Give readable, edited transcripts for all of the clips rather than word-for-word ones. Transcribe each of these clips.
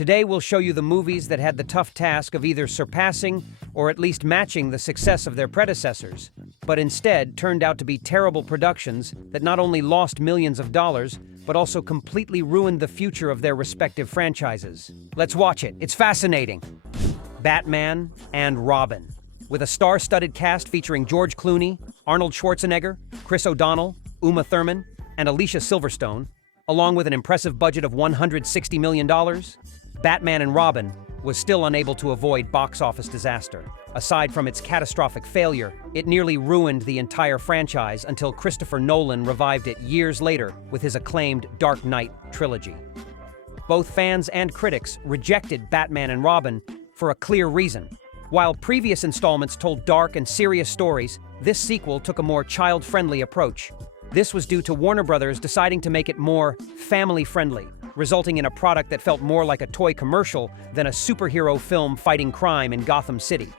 Today we'll show you the movies that had the tough task of either surpassing or at least matching the success of their predecessors, but instead turned out to be terrible productions that not only lost millions of dollars, but also completely ruined the future of their respective franchises. Let's watch it. It's fascinating. Batman and Robin. With a star-studded cast featuring George Clooney, Arnold Schwarzenegger, Chris O'Donnell, Uma Thurman, and Alicia Silverstone, along with an impressive budget of $160 million, Batman and Robin was still unable to avoid box office disaster. Aside from its catastrophic failure, it nearly ruined the entire franchise until Christopher Nolan revived it years later with his acclaimed Dark Knight trilogy. Both fans and critics rejected Batman and Robin for a clear reason. While previous installments told dark and serious stories, this sequel took a more child-friendly approach. This was due to Warner Brothers deciding to make it more family-friendly, resulting in a product that felt more like a toy commercial than a superhero film fighting crime in Gotham City.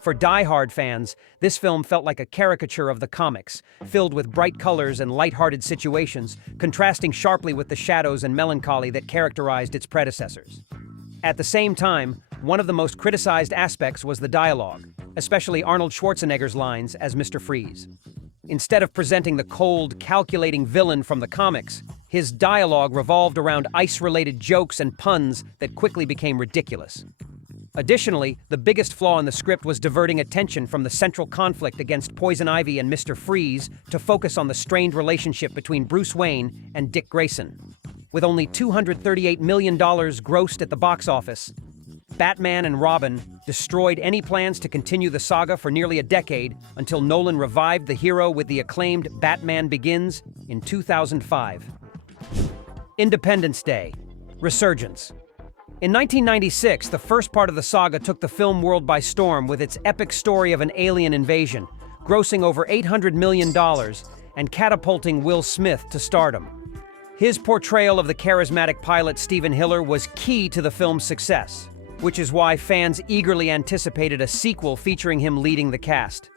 For die-hard fans, this film felt like a caricature of the comics, filled with bright colors and light-hearted situations, contrasting sharply with the shadows and melancholy that characterized its predecessors. At the same time, one of the most criticized aspects was the dialogue, especially Arnold Schwarzenegger's lines as Mr. Freeze. Instead of presenting the cold, calculating villain from the comics, his dialogue revolved around ice-related jokes and puns that quickly became ridiculous. Additionally, the biggest flaw in the script was diverting attention from the central conflict against Poison Ivy and Mr. Freeze to focus on the strained relationship between Bruce Wayne and Dick Grayson. With only $238 million grossed at the box office, Batman and Robin destroyed any plans to continue the saga for nearly a decade until Nolan revived the hero with the acclaimed Batman Begins in 2005. Independence Day. Resurgence. In 1996, the first part of the saga took the film world by storm with its epic story of an alien invasion, grossing over $800 million and catapulting Will Smith to stardom. His portrayal of the charismatic pilot Stephen Hiller was key to the film's success, which is why fans eagerly anticipated a sequel featuring him leading the cast.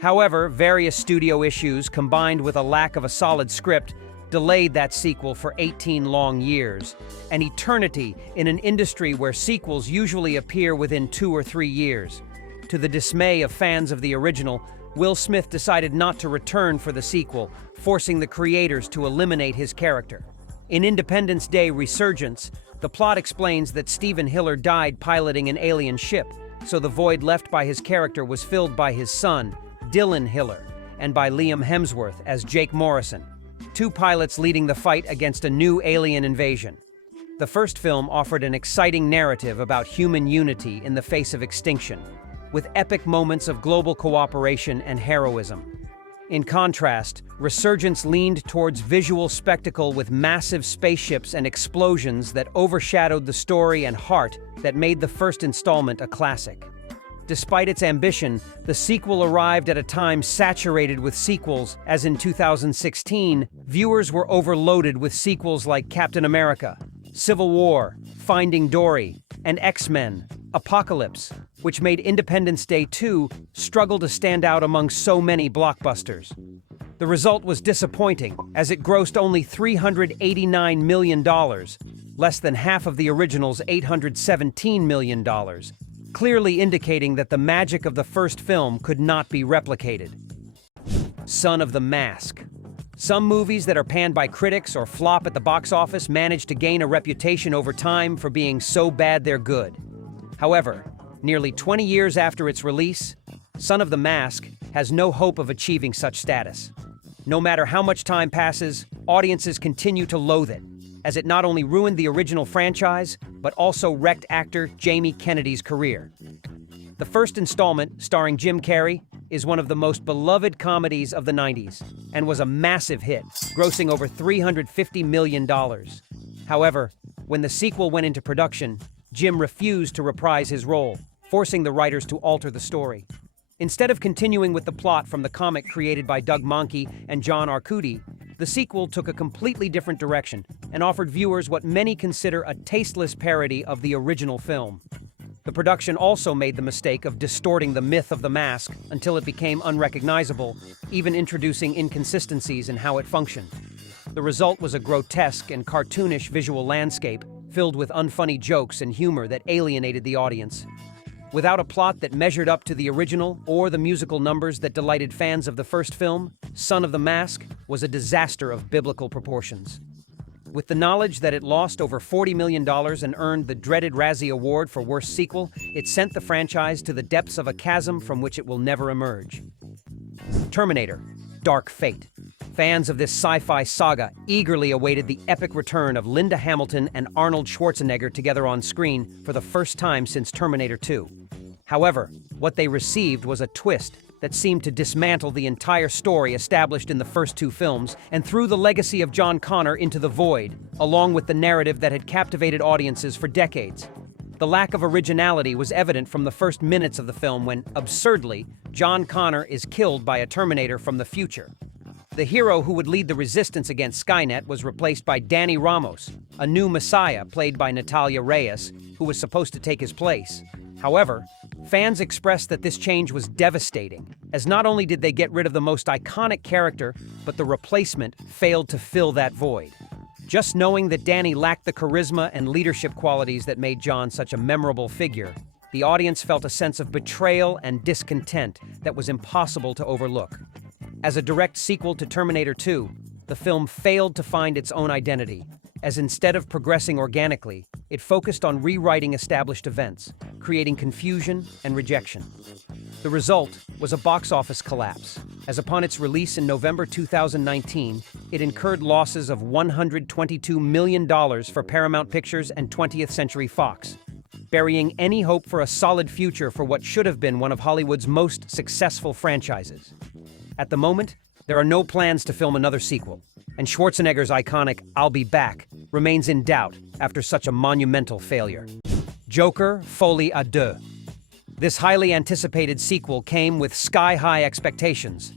However, various studio issues, combined with a lack of a solid script, delayed that sequel for 18 long years, an eternity in an industry where sequels usually appear within 2 or 3 years. To the dismay of fans of the original, Will Smith decided not to return for the sequel, forcing the creators to eliminate his character. In Independence Day Resurgence, the plot explains that Stephen Hiller died piloting an alien ship, so the void left by his character was filled by his son, Dylan Hiller, and by Liam Hemsworth as Jake Morrison, two pilots leading the fight against a new alien invasion. The first film offered an exciting narrative about human unity in the face of extinction, with epic moments of global cooperation and heroism. In contrast, Resurgence leaned towards visual spectacle with massive spaceships and explosions that overshadowed the story and heart that made the first installment a classic. Despite its ambition, the sequel arrived at a time saturated with sequels, as in 2016, viewers were overloaded with sequels like Captain America, Civil War, Finding Dory, and X-Men: Apocalypse, which made Independence Day 2 struggle to stand out among so many blockbusters. The result was disappointing, as it grossed only $389 million, less than half of the original's $817 million, clearly indicating that the magic of the first film could not be replicated. Son of the Mask. Some movies that are panned by critics or flop at the box office manage to gain a reputation over time for being so bad they're good. However, nearly 20 years after its release, Son of the Mask has no hope of achieving such status. No matter how much time passes, audiences continue to loathe it, as it not only ruined the original franchise, but also wrecked actor Jamie Kennedy's career. The first installment, starring Jim Carrey, is one of the most beloved comedies of the 90s, and was a massive hit, grossing over $350 million. However, when the sequel went into production, Jim refused to reprise his role, forcing the writers to alter the story. Instead of continuing with the plot from the comic created by Doug Mahnke and John Arcudi, the sequel took a completely different direction and offered viewers what many consider a tasteless parody of the original film. The production also made the mistake of distorting the myth of the mask until it became unrecognizable, even introducing inconsistencies in how it functioned. The result was a grotesque and cartoonish visual landscape filled with unfunny jokes and humor that alienated the audience. Without a plot that measured up to the original or the musical numbers that delighted fans of the first film, Son of the Mask was a disaster of biblical proportions. With the knowledge that it lost over $40 million and earned the dreaded Razzie Award for Worst Sequel, it sent the franchise to the depths of a chasm from which it will never emerge. Terminator: Dark Fate. Fans of this sci-fi saga eagerly awaited the epic return of Linda Hamilton and Arnold Schwarzenegger together on screen for the first time since Terminator 2. However, what they received was a twist that seemed to dismantle the entire story established in the first two films and threw the legacy of John Connor into the void, along with the narrative that had captivated audiences for decades. The lack of originality was evident from the first minutes of the film when, absurdly, John Connor is killed by a Terminator from the future. The hero who would lead the resistance against Skynet was replaced by Danny Ramos, a new messiah played by Natalia Reyes, who was supposed to take his place. However, fans expressed that this change was devastating, as not only did they get rid of the most iconic character, but the replacement failed to fill that void. Just knowing that Danny lacked the charisma and leadership qualities that made John such a memorable figure, the audience felt a sense of betrayal and discontent that was impossible to overlook. As a direct sequel to Terminator 2, the film failed to find its own identity, as instead of progressing organically, it focused on rewriting established events, creating confusion and rejection. The result was a box office collapse, as upon its release in November 2019, it incurred losses of $122 million for Paramount Pictures and 20th Century Fox, burying any hope for a solid future for what should have been one of Hollywood's most successful franchises. At the moment, there are no plans to film another sequel, and Schwarzenegger's iconic "I'll be back" remains in doubt after such a monumental failure. Joker: Folie à Deux. This highly anticipated sequel came with sky-high expectations.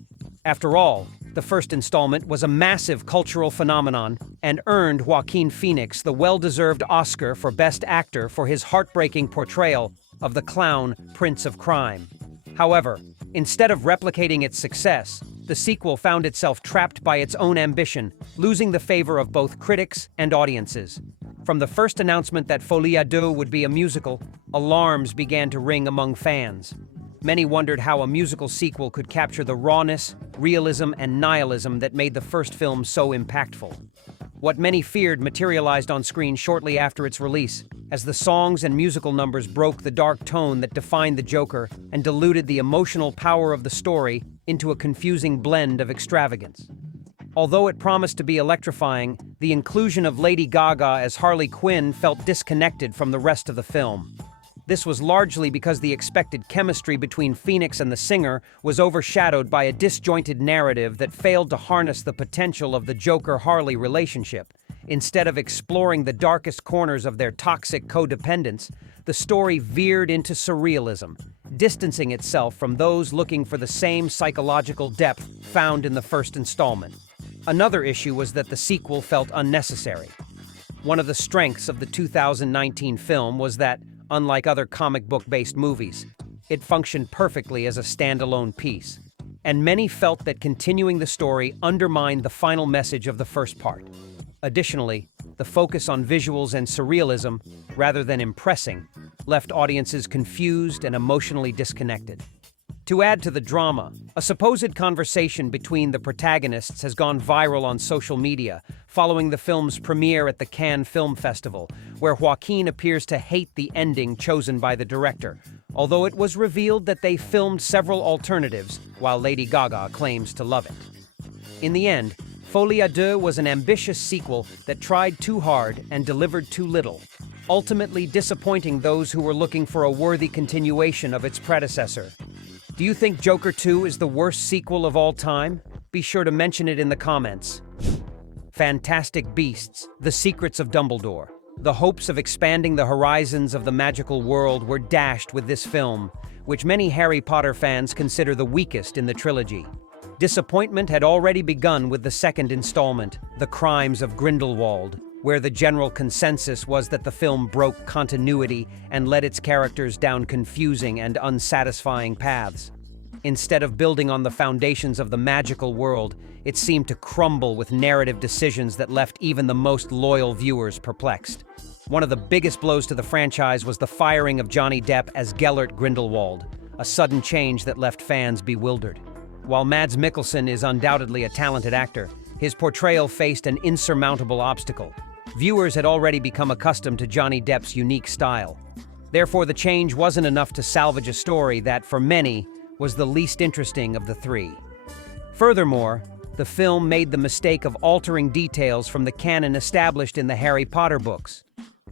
After all, the first installment was a massive cultural phenomenon and earned Joaquin Phoenix the well-deserved Oscar for Best Actor for his heartbreaking portrayal of the clown Prince of Crime. However, instead of replicating its success, the sequel found itself trapped by its own ambition, losing the favor of both critics and audiences. From the first announcement that Folie à Deux would be a musical, alarms began to ring among fans. Many wondered how a musical sequel could capture the rawness, realism, and nihilism that made the first film so impactful. What many feared materialized on screen shortly after its release, as the songs and musical numbers broke the dark tone that defined the Joker and diluted the emotional power of the story into a confusing blend of extravagance. Although it promised to be electrifying, the inclusion of Lady Gaga as Harley Quinn felt disconnected from the rest of the film. This was largely because the expected chemistry between Phoenix and the singer was overshadowed by a disjointed narrative that failed to harness the potential of the Joker-Harley relationship. Instead of exploring the darkest corners of their toxic codependence, the story veered into surrealism, distancing itself from those looking for the same psychological depth found in the first installment. Another issue was that the sequel felt unnecessary. One of the strengths of the 2019 film was that, unlike other comic book-based movies, it functioned perfectly as a standalone piece, and many felt that continuing the story undermined the final message of the first part. Additionally, the focus on visuals and surrealism, rather than impressing, left audiences confused and emotionally disconnected. To add to the drama, a supposed conversation between the protagonists has gone viral on social media following the film's premiere at the Cannes Film Festival, where Joaquin appears to hate the ending chosen by the director, although it was revealed that they filmed several alternatives while Lady Gaga claims to love it. In the end, Folie à Deux was an ambitious sequel that tried too hard and delivered too little, ultimately disappointing those who were looking for a worthy continuation of its predecessor. Do you think Joker 2 is the worst sequel of all time? Be sure to mention it in the comments. Fantastic Beasts: The Secrets of Dumbledore. The hopes of expanding the horizons of the magical world were dashed with this film, which many Harry Potter fans consider the weakest in the trilogy. Disappointment had already begun with the second installment, The Crimes of Grindelwald, where the general consensus was that the film broke continuity and led its characters down confusing and unsatisfying paths. Instead of building on the foundations of the magical world, it seemed to crumble with narrative decisions that left even the most loyal viewers perplexed. One of the biggest blows to the franchise was the firing of Johnny Depp as Gellert Grindelwald, a sudden change that left fans bewildered. While Mads Mikkelsen is undoubtedly a talented actor, his portrayal faced an insurmountable obstacle. Viewers had already become accustomed to Johnny Depp's unique style. Therefore, the change wasn't enough to salvage a story that, for many, was the least interesting of the three. Furthermore, the film made the mistake of altering details from the canon established in the Harry Potter books.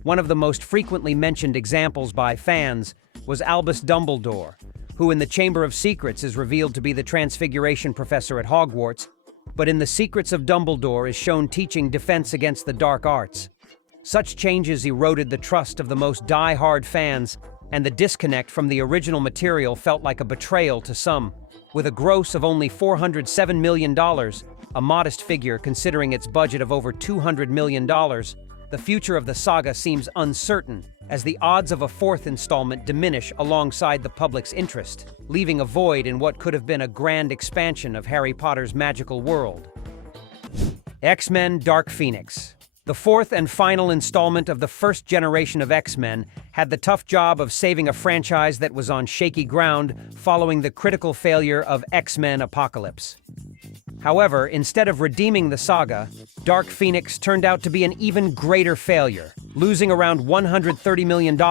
One of the most frequently mentioned examples by fans was Albus Dumbledore, who in the Chamber of Secrets is revealed to be the Transfiguration professor at Hogwarts, but in the Secrets of Dumbledore is shown teaching defense against the dark arts. Such changes eroded the trust of the most die-hard fans, and the disconnect from the original material felt like a betrayal to some. With a gross of only $407 million, a modest figure considering its budget of over $200 million, the future of the saga seems uncertain, as the odds of a fourth installment diminish alongside the public's interest, leaving a void in what could have been a grand expansion of Harry Potter's magical world. X-Men: Dark Phoenix. The fourth and final installment of the first generation of X-Men had the tough job of saving a franchise that was on shaky ground following the critical failure of X-Men Apocalypse. However, instead of redeeming the saga, Dark Phoenix turned out to be an even greater failure, losing around $130 million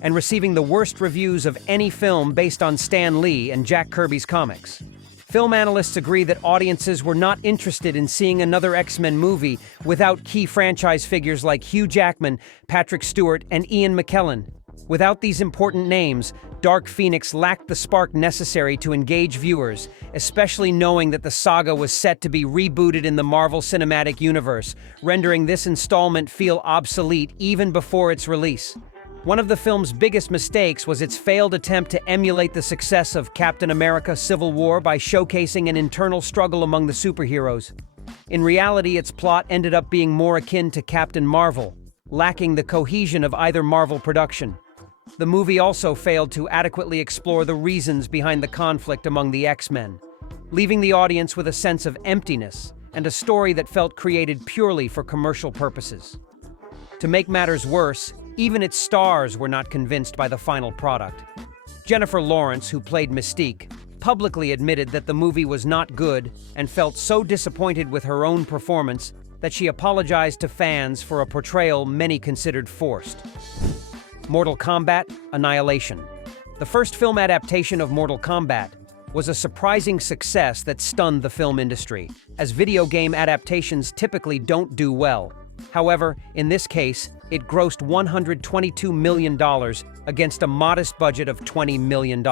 and receiving the worst reviews of any film based on Stan Lee and Jack Kirby's comics. Film analysts agree that audiences were not interested in seeing another X-Men movie without key franchise figures like Hugh Jackman, Patrick Stewart, and Ian McKellen. Without these important names, Dark Phoenix lacked the spark necessary to engage viewers, especially knowing that the saga was set to be rebooted in the Marvel Cinematic Universe, rendering this installment feel obsolete even before its release. One of the film's biggest mistakes was its failed attempt to emulate the success of Captain America: Civil War by showcasing an internal struggle among the superheroes. In reality, its plot ended up being more akin to Captain Marvel, lacking the cohesion of either Marvel production. The movie also failed to adequately explore the reasons behind the conflict among the X-Men, leaving the audience with a sense of emptiness and a story that felt created purely for commercial purposes. To make matters worse, even its stars were not convinced by the final product. Jennifer Lawrence, who played Mystique, publicly admitted that the movie was not good and felt so disappointed with her own performance that she apologized to fans for a portrayal many considered forced. Mortal Kombat: Annihilation. The first film adaptation of Mortal Kombat was a surprising success that stunned the film industry, as video game adaptations typically don't do well. However, in this case, it grossed $122 million against a modest budget of $20 million.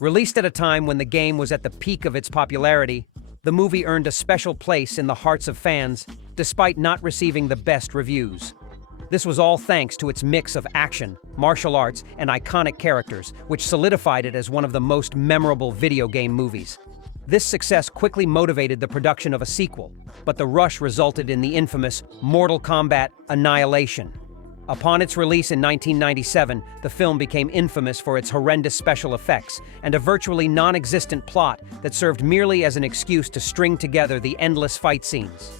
Released at a time when the game was at the peak of its popularity, the movie earned a special place in the hearts of fans, despite not receiving the best reviews. This was all thanks to its mix of action, martial arts, and iconic characters, which solidified it as one of the most memorable video game movies. This success quickly motivated the production of a sequel, but the rush resulted in the infamous Mortal Kombat: Annihilation. Upon its release in 1997, the film became infamous for its horrendous special effects and a virtually non-existent plot that served merely as an excuse to string together the endless fight scenes.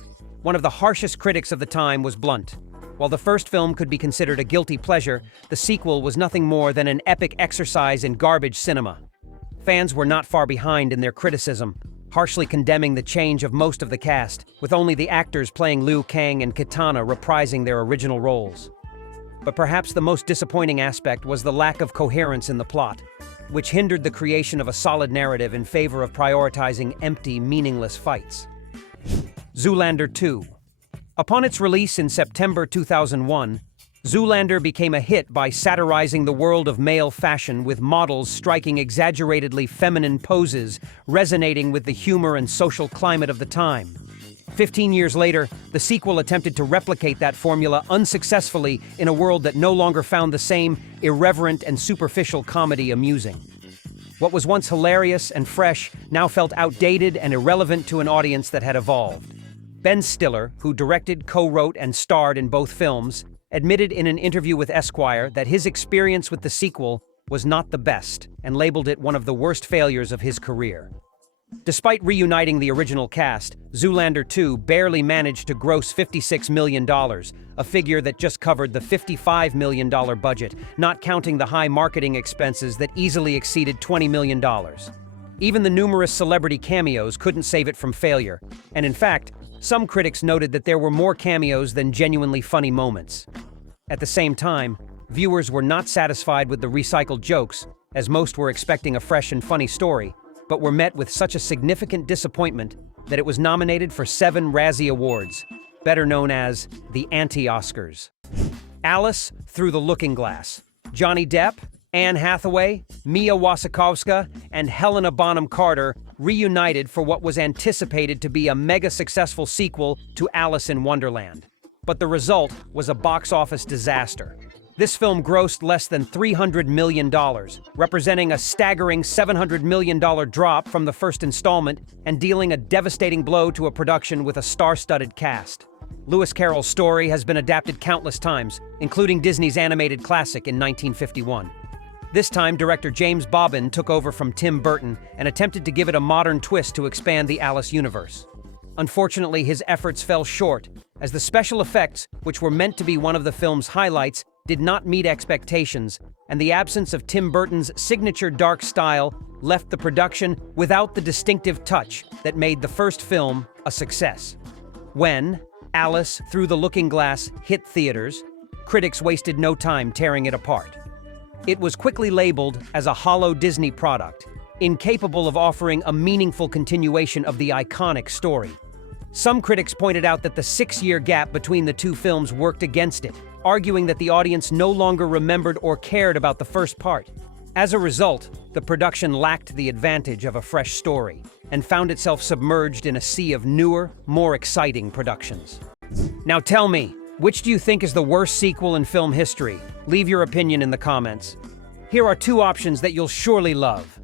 One of the harshest critics of the time was blunt. While the first film could be considered a guilty pleasure, the sequel was nothing more than an epic exercise in garbage cinema. Fans were not far behind in their criticism, harshly condemning the change of most of the cast, with only the actors playing Liu Kang and Kitana reprising their original roles. But perhaps the most disappointing aspect was the lack of coherence in the plot, which hindered the creation of a solid narrative in favor of prioritizing empty, meaningless fights. Zoolander 2. Upon its release in September 2001, Zoolander became a hit by satirizing the world of male fashion with models striking exaggeratedly feminine poses, resonating with the humor and social climate of the time. 15 years later, the sequel attempted to replicate that formula unsuccessfully in a world that no longer found the same irreverent and superficial comedy amusing. What was once hilarious and fresh now felt outdated and irrelevant to an audience that had evolved. Ben Stiller, who directed, co-wrote, and starred in both films, admitted in an interview with Esquire that his experience with the sequel was not the best and labeled it one of the worst failures of his career. Despite reuniting the original cast, Zoolander 2 barely managed to gross $56 million, a figure that just covered the $55 million budget, not counting the high marketing expenses that easily exceeded $20 million. Even the numerous celebrity cameos couldn't save it from failure, and in fact, some critics noted that there were more cameos than genuinely funny moments. At the same time, viewers were not satisfied with the recycled jokes, as most were expecting a fresh and funny story, but were met with such a significant disappointment that it was nominated for 7 Razzie Awards, better known as the anti-Oscars. Alice Through the Looking Glass. Johnny Depp, Anne Hathaway, Mia Wasikowska, and Helena Bonham Carter reunited for what was anticipated to be a mega-successful sequel to Alice in Wonderland. But the result was a box office disaster. This film grossed less than $300 million, representing a staggering $700 million drop from the first installment and dealing a devastating blow to a production with a star-studded cast. Lewis Carroll's story has been adapted countless times, including Disney's animated classic in 1951. This time, director James Bobbin took over from Tim Burton and attempted to give it a modern twist to expand the Alice universe. Unfortunately, his efforts fell short, as the special effects, which were meant to be one of the film's highlights, did not meet expectations, and the absence of Tim Burton's signature dark style left the production without the distinctive touch that made the first film a success. When Alice Through the Looking Glass hit theaters, critics wasted no time tearing it apart. It was quickly labeled as a hollow Disney product, incapable of offering a meaningful continuation of the iconic story. Some critics pointed out that the 6-year gap between the two films worked against it, arguing that the audience no longer remembered or cared about the first part. As a result, the production lacked the advantage of a fresh story and found itself submerged in a sea of newer, more exciting productions. Now tell me, which do you think is the worst sequel in film history? Leave your opinion in the comments. Here are 2 options that you'll surely love.